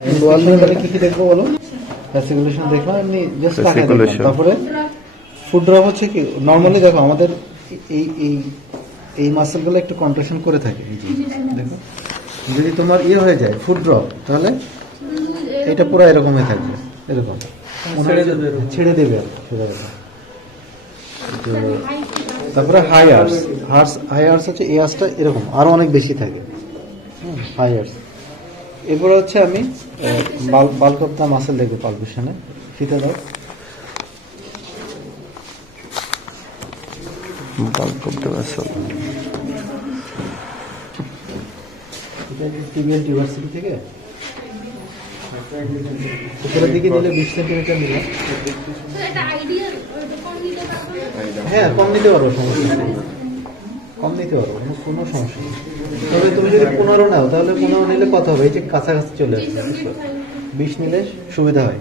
কি কি দেখবো বলো? ফ্যাসিকুলেশন দেখলাম, এমনি জাস্ট তাকাই দেখলাম। তারপরে ফুড ড্রপ হচ্ছে কি নরমালি দেখো আমাদের এই এই এই মাসেলগুলো একটু কন্ট্রাকশন করে থাকে। এই যে দেখো, যদি তোমার ইয়ে হয়ে যায় ফুড ড্রপ, তাহলে এটা পুরো এরকমই থাকবে, এরকম ছেড়ে দেবে আর সোজা কথা। তারপরে হাই আর্স, হাই আর্স হচ্ছে এই আর্সটা এরকম আরো অনেক বেশি থাকে, হাই আর্স। এরপরে হচ্ছে আমি বাল্ক অফ দ্য মাসেল দেখবো পালপেশনে। ফিতে দাও, bulk of the muscle. Tibial tuberosity থেকে উপরের দিকে দিলে 20 সেন্টিমিটার নিলাম। হ্যাঁ, কম নিতে পারবো, সমস্যা নেই, কম নিতে পারবো, কোনো সমস্যা নেই। তবে তুমি যদি 15 নাও, তাহলে 15 নিলে কত হবে? এই যে কাছাকাছি চলে আসবে, 20 নিলে সুবিধা হয়।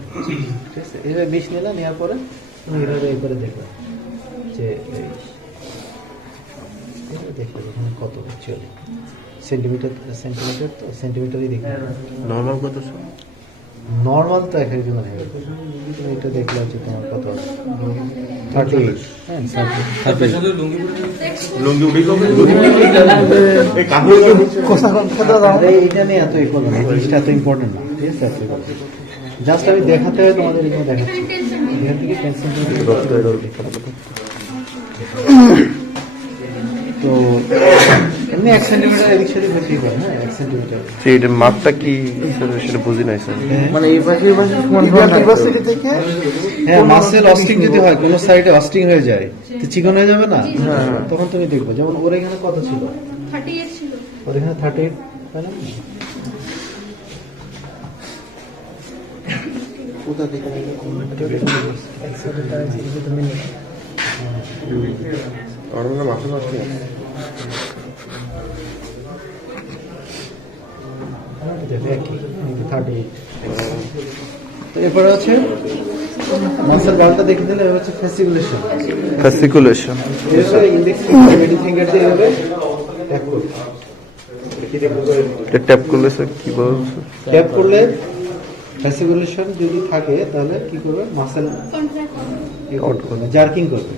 ঠিক আছে, এইভাবে 20 নিলে, নেওয়ার পরে তুমি এইভাবে এই করে দেখবে যে দেখবে এখানে কত চলে সেন্টিমিটার, তো সেন্টিমিটারই দেখবে। নরমাল কত? নর্মাল তো এক একজন নেবে। তুমি এটা দেখলে হচ্ছে তোমার কত আছে? 38। হ্যাঁ, এইটা নিয়ে এত ই করবে না, এই জিনিসটা এত ইম্পর্টেন্ট না। ঠিক আছে, জাস্ট আমি দেখাতে হয় তোমাদের, এখানে দেখাচ্ছি। এখান থেকে 10 সেন্টিমিটার তো এমনি 1 সেন্টিমিটার এদিক সেদিক হতেই পারে। হ্যাঁ, 1 সেন্টিমিটার। এটা মাপটা কি সেটা বুঝি নাই স্যার। মানে এই পাশে ইউনিভার্সিটি থেকে, হ্যাঁ, মাসেল অস্টিং যদি হয়, কোনো সাইডে অস্টিং হয়ে যায় তো চিকন হয়ে যাবে না, তখন তুমি দেখবো। যেমন ওর এখানে কত ছিল? 38 ছিল। ওর এখানে 38, তাই না? কোথা থেকে এরপরে হচ্ছে মাসেল বালটা দেখে দিলে হচ্ছে fasciculation. Fasciculation index middle finger দিয়ে এভাবে ট্যাপ করবে। ট্যাপ করলে স্যার কি বলছে? ট্যাপ করলে ফ্যাসিকুলেশন যদি থাকে, তাহলে কি করবে? মাসেল জার্কিং করবে।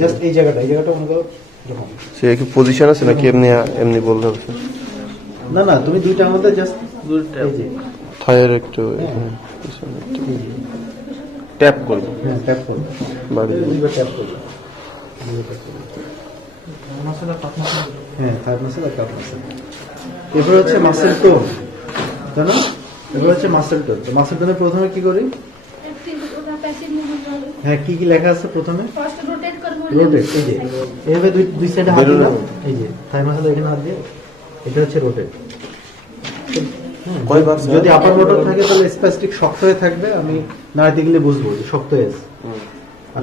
জাস্ট এই জায়গাটা মনে করো এরকম। সে কি পজিশন আছে নাকি এমনি এমনি বলতে হবে? না না, তুমি দুইটার মধ্যে জাস্ট থায়ের একটু ট্যাপ করবো। হ্যাঁ, ট্যাপ করবে, দুইবার ট্যাপ করবে। হ্যাঁ, থার্ড মাসেল আর কাপ মাসেল। এরপরে হচ্ছে মাসেল টোন, তাই না? এরপর হচ্ছে মাসেল টোন। তো মাসেল টোনে প্রথমে কি করি? হ্যাঁ, কি কি লেখা আছে প্রথমে? রোটেট। এই যে এইভাবে দুই সাইডে হাত দিলাম, এই যে থাই মাসেল এখানে হাত দিয়ে, এটা হচ্ছে রোটেট। যদি আপার মোটর থাকে তাহলে স্প্যাস্টিক শক্ত হয়ে থাকবে, আমি নাড়াতে গেলে বুঝবো যে শক্ত হয়েছে। আর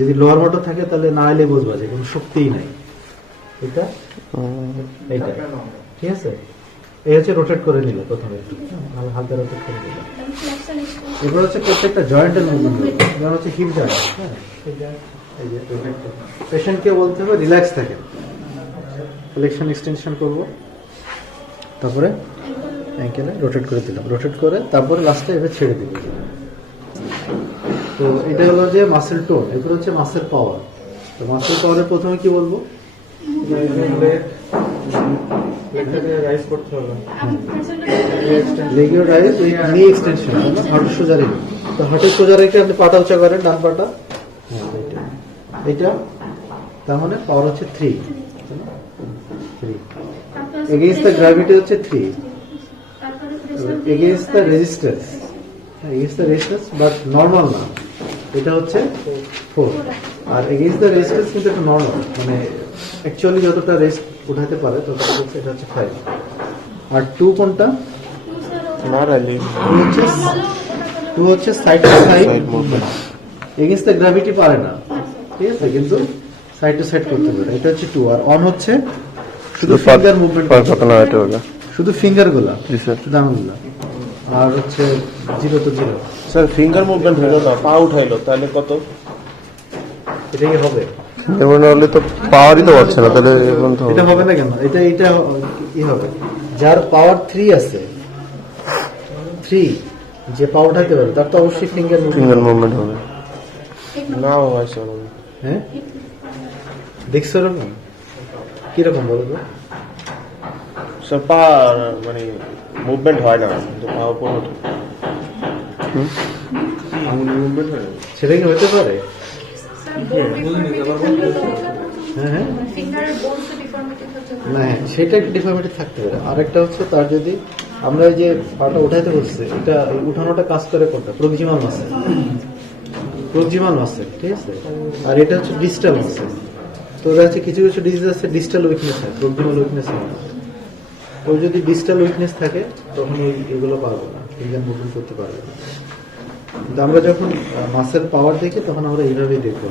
যদি লোয়ার মোটর থাকে তাহলে নাড়াইলে বুঝবো যে কোনো শক্তিই নাই। এটা এইটা ঠিক আছে। এই হচ্ছে রোটেট করে নিল প্রথমে, একটু হালকা রোটেট করে দিল। এরপর হচ্ছে প্রত্যেকটা জয়েন্টের মুভমেন্ট, যেমন হচ্ছে হিপ জয়েন্ট। হ্যাঁ, এই যে পেশেন্টকে বলতে হবে রিল্যাক্স থাকে, ফ্লেকশন এক্সটেনশন করবো, তারপরে অ্যাঙ্কেলে রোটেট করে দিলাম, রোটেট করে তারপরে লাস্টে এভাবে ছেড়ে দিল। তো এটা হলো যে মাসেল টোন। এরপর হচ্ছে মাসেল পাওয়ার। তো মাসেল পাওয়ারের প্রথমে কি বলবো? লেগিও রাইজ উইথ নি এক্সটেনশন, হাঁটু সোজা রেখে। তো হাঁটু সোজা রেখে আপনি পাটা উঁচা করেন, ডান পাটা। এইটা তার মানে পাওয়ার হচ্ছে 3। এগেইনস্ট দ্য গ্র্যাভিটি হচ্ছে 3, against the resistance, but normal না, এটা হচ্ছে 4। আর এগেইনস্ট দ্য রেজিস্ট্যান্স কিন্তু একটা নর্মাল, মানে অ্যাকচুয়ালি যতটা রেস্ট উঠাতে পারে ততটা হচ্ছে, এটা হচ্ছে 5। আর 2 কোনটা? 2 হচ্ছে side to side movement, against the gravity পারে না, ঠিক আছে, কিন্তু সাইড টু সাইড করতে পারে, এটা হচ্ছে 2। আর অন হচ্ছে শুধু ফিঙ্গার মুভমেন্ট, শুধু ফিঙ্গার গুলা, শুধু আঙুলগুলা। আর হচ্ছে 0 to 0। স্যার ফিঙ্গার মুভমেন্ট হলো না, পা উঠাইলো, তাহলে কত? এটাই হবে। এমন হলে তো পাওয়ারই তো পাচ্ছে না, তাহলে এটা হবে না কেন? এটা কি হবে? যার পাওয়ার 3 আছে, 3 যে পা উঠাতে পারবে তার তো অবশ্যই ফিঙ্গার ফিঙ্গার মুভমেন্ট হবে না হয় স্যার হ্যাঁ দেখছো এরকম কিরকম বলো তো? স্যার পা মানে মুভমেন্ট হয় না কিন্তু পা উপর ওঠে আঙুল মুভমেন্ট হয় না সেটা কি হতে পারে? হ্যাঁ হ্যাঁ না হ্যাঁ সেটা একটা ডিফর্মিটি থাকতে পারে। আরেকটা হচ্ছে তার যদি আমরা এই যে পাটা উঠাইতে বলছি এটা এই উঠানোটা কাজ করে কোনটা প্রক্সিমাল মাসেল, প্রক্সিমাল মাসেল, ঠিক আছে? আর এটা হচ্ছে ডিস্টাল মাসেল। তো ওরা হচ্ছে কিছু কিছু ডিজিজ আছে ডিস্টাল উইকনেস হয়, প্রক্সিমাল উইকনেস হয় না। ওর যদি ডিস্টাল উইকনেস থাকে তখন ওই এগুলো পারবো না, ফিঙ্গার মুভমেন্ট করতে পারবে না। কিন্তু আমরা যখন মাসেল পাওয়ার দেখি তখন আমরা এইভাবেই দেখবো।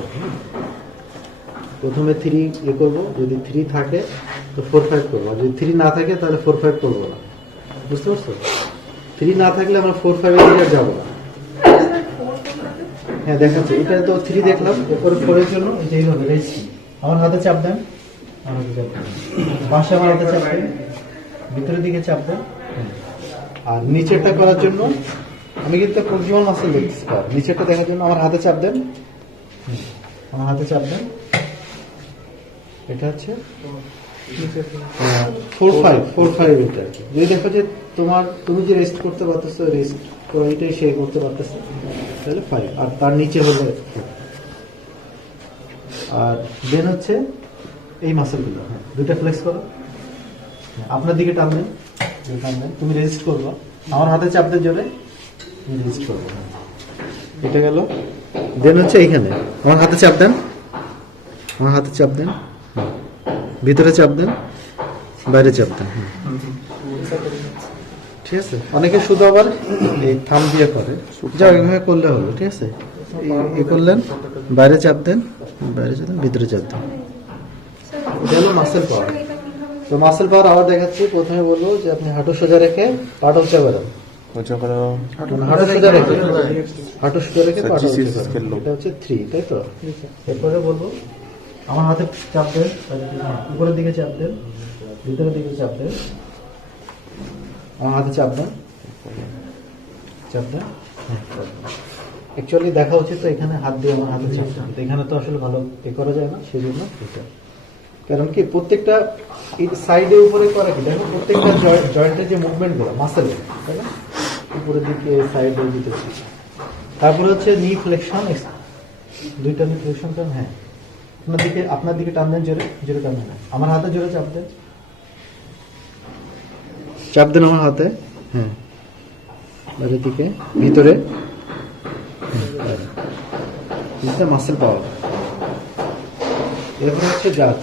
প্রথমে 3 ইয়ে করবো, যদি 3 থাকে তো 4-5 করবো, আর যদি 3 না থাকে তাহলে 4-5 করবো না। বুঝতে পারছো? 3 না থাকলে আমরা 4-5 এর দিকে যাবো না। হ্যাঁ দেখাচ্ছি, এটা তো 3 দেখলাম, এরপরে 4 এর জন্য এই যে এইভাবে রেখেছি। আমার হাতে চাপ দেন, আমার হাতে চাপ দেন, পাশে আমার হাতে চাপ দেন, ভিতরের দিকে চাপ দেন। আর নিচেরটা করার জন্য আমি কিন্তু প্রক্সিমাল মাসেল দেখছি, নিচেরটা দেখার জন্য আমার হাতে চাপ দেন, আমার হাতে চাপ দেন। এটা হচ্ছে 4-5 এটা। যদি দেখো যে তুমি যে রেস্ট করতে পারতেছো, রেস্ট এটাই সে করতে পারতেছে, তাহলে 5। আর তার নিচে হলে 4। আর দেন হচ্ছে এই মাসেলগুলো, হ্যাঁ দুইটা ফ্লেক্স করো, আপনার দিকে টানবেন, তুমি রেজিস্ট করবো, আমার হাতে চাপ দেন জোরে, তুমি রেজিস্ট করবো। এটা গেল। দেন হচ্ছে এইখানে আমার হাতে চাপ দেন, আমার হাতে চাপ দেন, ভিতরে চাপ দেন, বাইরে চাপ দেন। ঠিক আছে? অনেকে শুধু আবার এই থাম দিয়ে করে, যা ওইভাবে করলে হলো। ঠিক আছে? এই করলেন, বাইরে চাপ দেন, বাইরে চাপ দেন, ভিতরে চাপ দেন। এটা হলো মাসেল পাওয়ার। তো মাসেল পাওয়ার আবার দেখাচ্ছি। প্রথমে বলবো যে আপনি হাঁটু সোজা রেখে পাটা উঁচা করেন, হাঁটু সোজা রেখে, হাঁটু সোজা রেখে পাটা উঁচা করেন। এটা হচ্ছে 3, তাই তো? এরপরে বলবো আমার হাতে চাপ দেন, উপরের দিকে চাপ দেন, ভিতরের দিকে চাপ দেন, আমার হাতে চাপ দেন, চাপ দেন। অ্যাকচুয়ালি দেখা উচিত তো এখানে হাত দিয়ে আমার হাতে চাপ দেন, এখানে তো আসলে ভালো এ করা যায় না, সেই জন্য এটা। কারণ কি প্রত্যেকটা সাইডে উপরে করা কি দেখো, প্রত্যেকটা জয়েন্টের যে মুভমেন্ট গুলো মাসেল, তাই না? উপরের দিকে সাইডে দিতেছি। তারপরে হচ্ছে নি ফ্লেকশন, দুইটা নি ফ্লেকশন করেন। হ্যাঁ আপনার দিকে টান দেন, জোরে জোরে টান দেন, আমার হাতে জোরে চাপ দেন, চাপ দেন আমার হাতে। হ্যাঁ বাইরের দিকে, ভিতরে, মাসেল পাওয়ার। এরপরে হচ্ছে জাজ।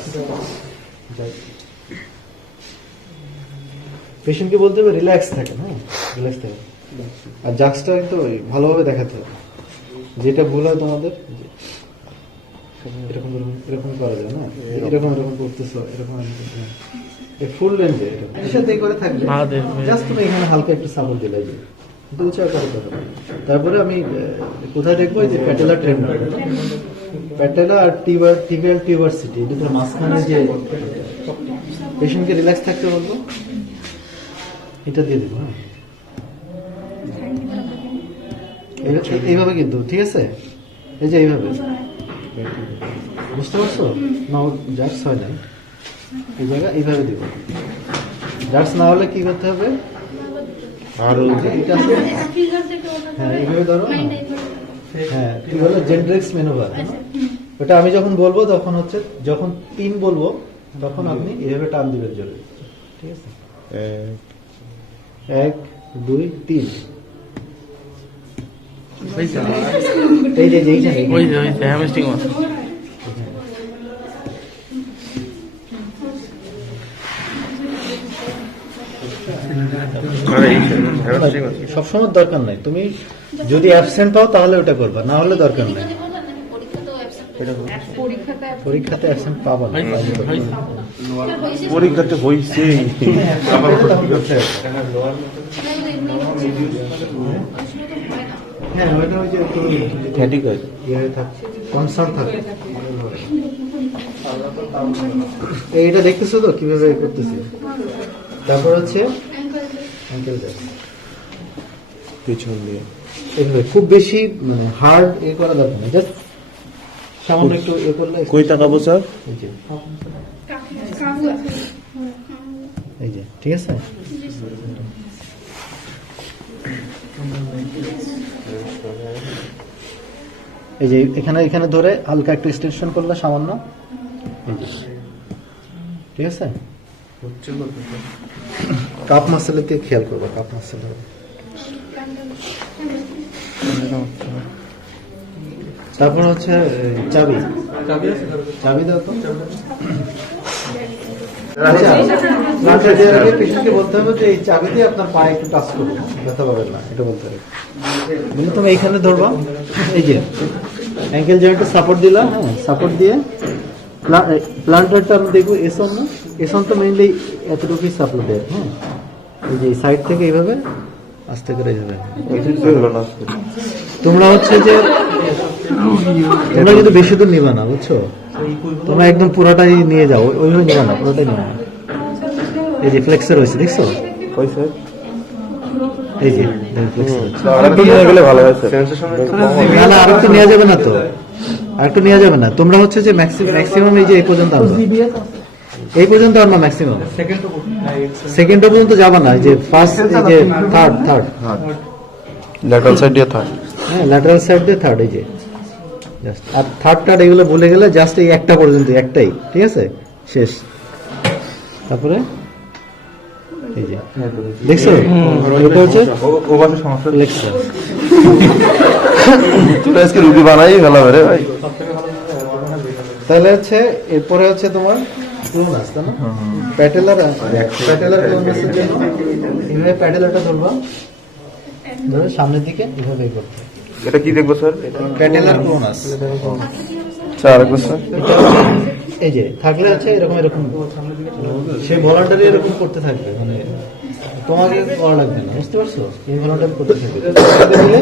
পেশেন্টকে বলতে হবে রিল্যাক্স থাকেন, হ্যাঁ রিল্যাক্স থাকেন। আর জাজটা কিন্তু ভালোভাবে দেখাতে হবে। যেটা ভুল হয় তোমাদের, এরকম এরকম করা যায় না, এরকম এরকম করতেছো, এরকম ফুল রেঞ্জে এর সাথে করে থাকবে। জাস্ট তুমি এখানে হালকা একটু সাপোর্ট দিলে তারপরে আমি কোথায় দেখবো যে প্যাটেলা ট্রেন্ড, প্যাটেলা আর টিবিয়াল টিউবারসিটি, এই দুটোর মাঝখানে যে পেশেন্টকে রিল্যাক্স থাকতে বলবো, এটা দিয়ে দেবো। হ্যাঁ এইভাবে কিন্তু, ঠিক আছে? এই যে এইভাবে, বুঝতে পারছো? না জার্স হয় না, এই জায়গা এইভাবে দিব। জার্স না হলে কি করতে হবে? আর হ্যাঁ এইভাবে ধরো। হ্যাঁ কি বলে জেন্ড্রেক্স ম্যানুভার, ওটা আমি যখন বলবো তখন হচ্ছে, যখন 3 বলবো তখন আপনি এইভাবে টান দিবেন জোরে। ঠিক আছে? 1 2 3। এই যে হ্যামস্ট্রিং মাসেল। সবসময় দরকার নাই, তুমি যদি অ্যাবসেন্ট পাও তাহলে ওটা করবা, না হলে দরকার নাই। পরীক্ষাতে অ্যাবসেন্ট পাবা না, পরীক্ষাতে হয়েছে। হ্যাঁ ওইটা ওই যে ফ্যাটিক হয়, কনসার্ন থাকে। এইটা দেখতেছো তো কিভাবে করতেছি। তারপর হচ্ছে অ্যাঙ্কেল জাজ। পিছন দিয়ে এইভাবে খুব বেশি মানে হার্ড করা দরকার না, জাস্ট সামান্য একটু করলে কই তাকাবো স্যার? এই যে এই যে ঠিক আছে। এই যে এখানে এখানে ধরে হালকা একটু এক্সটেনশন করলে সামান্য, এই যে ঠিক আছে। কাপ মাসেলের দিকে খেয়াল করবো, কাপ মাসেলের তারপর হচ্ছে চাবি, চাবি দাও তো। আচ্ছা, প্লান্টার দেওয়ার আগে পেশেন্টকে বলতে হবে যে এই চাবি দিয়ে আপনার পায়ে একটু টাচ করবো, ব্যথা পাবেন না, এটা বলতে হবে। বুঝলে তুমি এইখানে ধরবা, এই যে অ্যাঙ্কেল জয়েন্টে সাপোর্ট দিলা, হ্যাঁ সাপোর্ট দিয়ে প্লান্টারটা আমি দেখবো এসন না, এসন তো মেইনলি এতটুকুই সাপোর্ট দেয়, হ্যাঁ এই যে সাইড থেকে এইভাবে আস্তে করে এইভাবে। তোমরা হচ্ছে যে তোমরা কিন্তু বেশি দূর নিবা না, বুঝছো, তোমরা একদম পুরোটাই নিয়ে যাও, ওইভাবে নিবা না, পুরোটাই নিবা না। এই যে ফ্লেক্সার হয়েছে দেখছো, কই স্যার? এই যে ফ্লেক্সার হচ্ছে। আরেকটু নিয়ে গেলে ভালো হয় স্যার। না না, আরেকটু নেওয়া যাবে না তো, আরেকটু নেওয়া যাবে না। তোমরা হচ্ছে যে ম্যাক্সিমাম এই যে এই পর্যন্ত আনবা, এই পর্যন্ত আনবা ম্যাক্সিমাম, সেকেন্ড পর্যন্ত যাবা না, যে ফার্স্ট এই যে থার্ড ল্যাটারাল সাইড দিয়ে থাক। হ্যাঁ ল্যাটারাল সাইড দিয়ে থার্ড, এই যে জাস্ট। আর থার্ড এগুলো ভুলে গেলে জাস্ট এই একটা পর্যন্ত, একটাই, ঠিক আছে, শেষ। তারপরে এই যে দেখছো, এটা হচ্ছে ও বাসে সমস্যা ফ্লেক্সার। তুই আজকে রুটি বানাই ভালো রে ভাই। তাহলে হচ্ছে এরপরে হচ্ছে তোমার ক্লোনাস, তাই না? প্যাটেলার ক্লোনাসের জন্য এইভাবে প্যাটেলারটা ধরবা, ধরে সামনের দিকে এভাবে করতে। এটা কি দেখবো স্যার? প্যাটেলার ক্লোনাস স্যার আরেকবার স্যার। এই যে থাকলে আছে এরকম এরকম, সেই ভলান্টারি এরকম করতে থাকবে, মানে তোমাকে করা লাগবে না, বুঝতে পারছো? এই ভলান্টারি করতে থাকবে, দিলে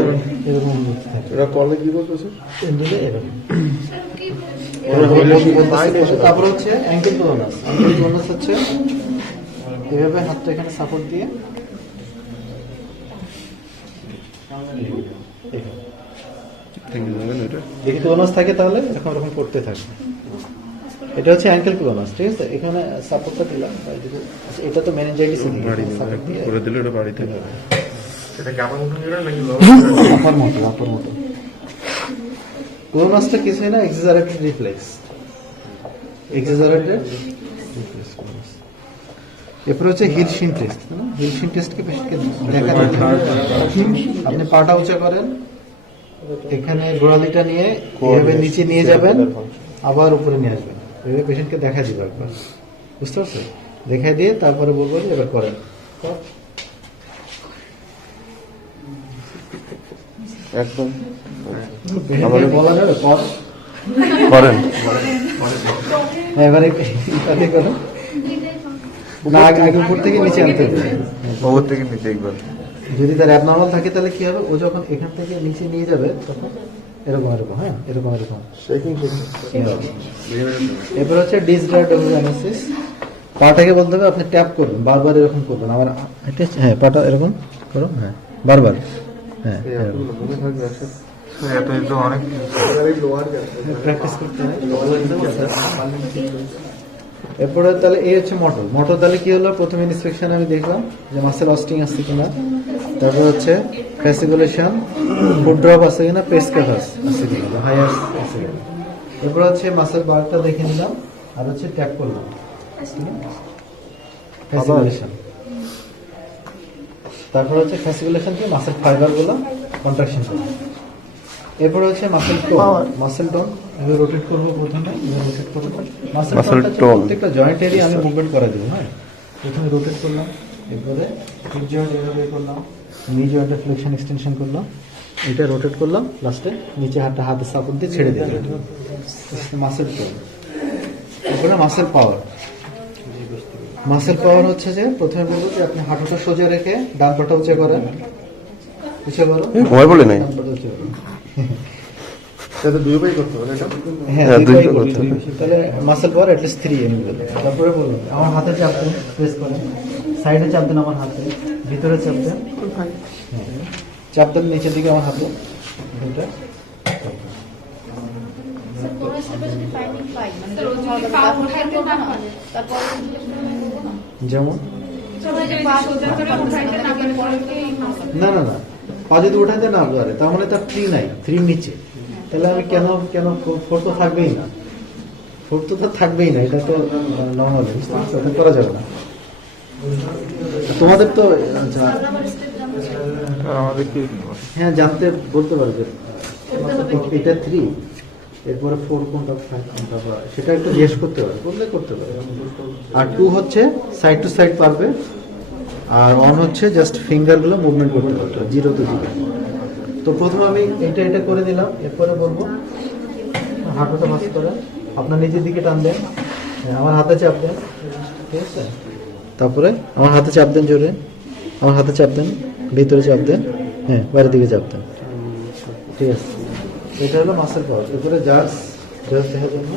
এরকম করতে থাকবে। এটা করলে কি বলতো স্যার? দিলে এরকম। তারপর হচ্ছে অ্যাঙ্কেল ক্লোনাস। অ্যাঙ্কেল ক্লোনাস হচ্ছে এভাবে হাতটা এখানে সাপোর্ট দিয়ে যদি ক্লোনাস থাকে তাহলে এরকম এরকম করতে থাকবে। এটা হচ্ছে অ্যাঙ্কেল ক্লোনাস, ঠিক আছে। এখানে সাপোর্টটা দিলাম, এটা তো মেনিনজাইটিস করে দিলে এটা বাড়ি থেকে আপার মতো। ক্লোনাসটা কিছুই না, এক্সাজারেটেড রিফ্লেক্স, এক্সাজারেটেড রিফ্লেক্স ক্লোনাস। এরপর হচ্ছে হিলশিন টেস্ট, হিলশিন টেস্টকে পেশেন্টকে দেখা যাচ্ছে। আপনি পাটা উঁচা করেন, এখানে গোড়ালিটা নিয়ে এভাবে নিচে নিয়ে যাবেন, আবার উপরে নিয়ে আসবেন, এভাবে পেশেন্টকে দেখা দিবে একবার, বুঝতে পারছো? দেখাই দিয়ে তারপরে বলবো যে এবার করেন। একদম বলা যাবে করেন। এবারে ইত্যাদি করো না, আগে উপর থেকে নিচে আনতে হবে, ওপর থেকে নিচে একবার। যদি তার অ্যাবনর্মাল থাকে তাহলে কি হবে, ও যখন এখান থেকে নিচে নিয়ে যাবে তখন এরকম, হ্যাঁ এরকম এরপর হচ্ছে ডিসডায়াগনোসিস। পাটাকে বলতে হবে আপনি ট্যাপ করবেন, বারবার এরকম করবেন, আবার হ্যাঁ পাটা এরকম করো, হ্যাঁ বারবার, হ্যাঁ প্র্যাকটিস করতে হয়। এরপরে তাহলে এই হচ্ছে মোটর তাহলে কি হলো, প্রথমে ইন্সপেকশন আমি দেখলাম যে মাসেল অস্টিং আসছে কিনা, তারপর হচ্ছে ফ্যাসিকুলেশন, ফুড ড্রপ আছে কিনা, পেসকাভাস আছে কিনা, হাইয়ার আছে কিনা। এরপর হচ্ছে মাসেল বারটা দেখে নিলাম, আর হচ্ছে ট্যাপ করলাম, ফ্যাসিকুলেশন। তারপর হচ্ছে ফ্যাসিকুলেশন কি মাসেল ফাইবার গুলো কন্ট্রাকশন করবো। এরপর হচ্ছে মাসেল টোন রোটেট করবো, প্রথমে রোটেট করবো মাসেল টোন, প্রত্যেকটা জয়েন্ট এরিয়া আমি মুভমেন্ট করে দেবো। হ্যাঁ প্রথমে রোটেট করলাম, এরপরে হিপ জয়েন্ট এভাবে করলাম, নি জয়েন্টের ফ্লেকশন এক্সটেনশন করলাম, এটা রোটেট করলাম, লাস্টে নিচে হাতের সাপোর্ট দিয়ে ছেড়ে দিলাম, মাসেল টোন। এরপরে মাসেল পাওয়ার হচ্ছে যে প্রথমে বলবো যে আপনি হাঁটুটা সোজা রেখে ডান পাটা উঁচা করেন, উঁচা করো, ভয় বলে নাই। তাহলে মাসেল পাওয়ার অ্যাটলিস্ট 3 এমনি বলে। তারপরে বলুন আমার হাতে চাপ দেন, প্রেস করেন, সাইডে চাপ দেন, আমার হাতে ভিতরে চাপ দেন, চাপ দেন নিচের দিকে আমার হাতে এটা স্যার কোন স্টেপে যদি ফাইন্ডিং পাই মানে যখন হবে তারপর আর করব না তারপর করব না যেমন সবাই যে পা সোজা করে উঠাইতে না পারে পরবর্তীতে না না না পা যদি উঠাইতে না পারে তার মানে তার 3 নাই 3 নিচে তাহলে আমি কেন 4 তো থাকবেই না 4 তো থাকবেই না এটা তো নরমাল এটা করা যাবে না তোমাদের তো আচ্ছা, আবার স্টেপ জানতে চাই আমাদের কি হ্যাঁ জানতে বলতে পারবে এটা 3 এরপরে 4 কোনটা 5 কোনটা বা সেটা একটু জিজ্ঞেস করতে পারে বললে করতে পারে আর 2 হচ্ছে সাইড টু সাইড পারবে আর 1 হচ্ছে জাস্ট ফিঙ্গার গুলো মুভমেন্ট করতে পারবে 0 টু 0 তো প্রথমে আমি এটা করে দিলাম এরপরে বলবো হাঁটুটা ভাঁজ করে আপনার নিজের দিকে টান দেন হ্যাঁ, আমার হাতে চাপ দেন ঠিক আছে তারপরে আমার হাতে চাপ দেন জোরে আমার হাতে চাপ দেন ভিতরে চাপ দেন হ্যাঁ বাইরের দিকে চাপ দেন ঠিক আছে এটা হলো মাসেল পাওয়ার এরপরে জাস্ট দেখার জন্য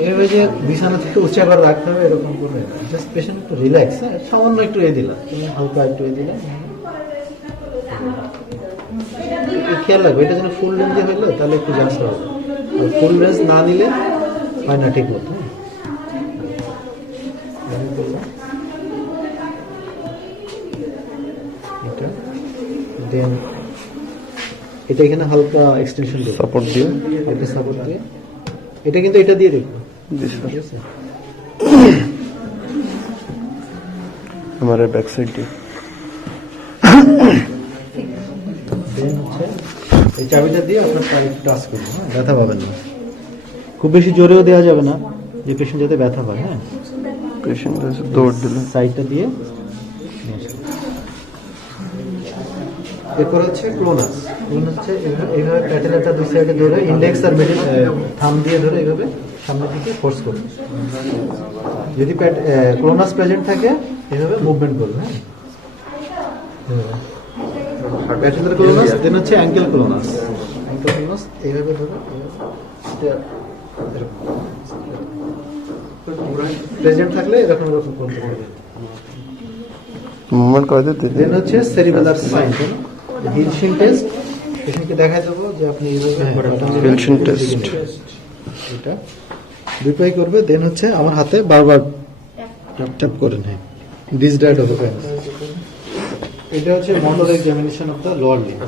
এইভাবে যে বিছানা থেকে উঁচা করে রাখতে হবে এরকম করে জাস্ট পেশেন্ট একটু রিল্যাক্স হ্যাঁ সামান্য একটু দিলাম হালকা একটু দিলাম খেয়াল রাখবে এটা যেন ফুল রেঞ্জে হইলে তাহলে একটু জাস্ট হবে আর ফুল রেঞ্জ না নিলে হয় না ঠিক মতো এটা দেন এটা এখানে হালকা এক্সটেনশন দেব সাপোর্ট দিয়ে এটা সাপোর্ট দিয়ে এটা কিন্তু এটা দিয়ে দেখবো ঠিক আছে हमारे बैक साइड দিয়ে দেন হচ্ছে এই চাবিটা দিয়ে আপনার পায়ে টাচ করবো হ্যাঁ ব্যথা পাবেন না খুব বেশি জোরেও দেওয়া যাবে না যে পেশেন্ট যাতে ব্যথা পায় হ্যাঁ পেশেন্ট দৌড় দিল সাইডটা দিয়ে নিয়ে আসবো। এরপর হচ্ছে ক্লোনাস হচ্ছে এইভাবে প্যাটেলাটা দুই সাইডে ধরে ইন্ডেক্স আর মিডল থাম দিয়ে ধরে এইভাবে সামনের দিকে ফোর্স করবে যদি ক্লোনাস প্রেজেন্ট থাকে এইভাবে মুভমেন্ট করবে হ্যাঁ প্যাটেলার ক্লোনাস দেন হচ্ছে অ্যাঙ্কেল ক্লোনাস এইভাবে ধরে প্রেজেন্ট থাকলে এরকম করতে পারবে মুভমেন্ট করে দিতে দেন হচ্ছে সেরিবেলার সাইন হিলশিন টেস্ট পেশেন্টকে দেখা যাবো যে আপনি হিলশিন টেস্ট এটা দুই পাই করবে দেন হচ্ছে আমার হাতে বারবার ট্যাপ করেন হ্যাঁ দিস ডাইট অফ এটা হচ্ছে Mondal examination of the lower limb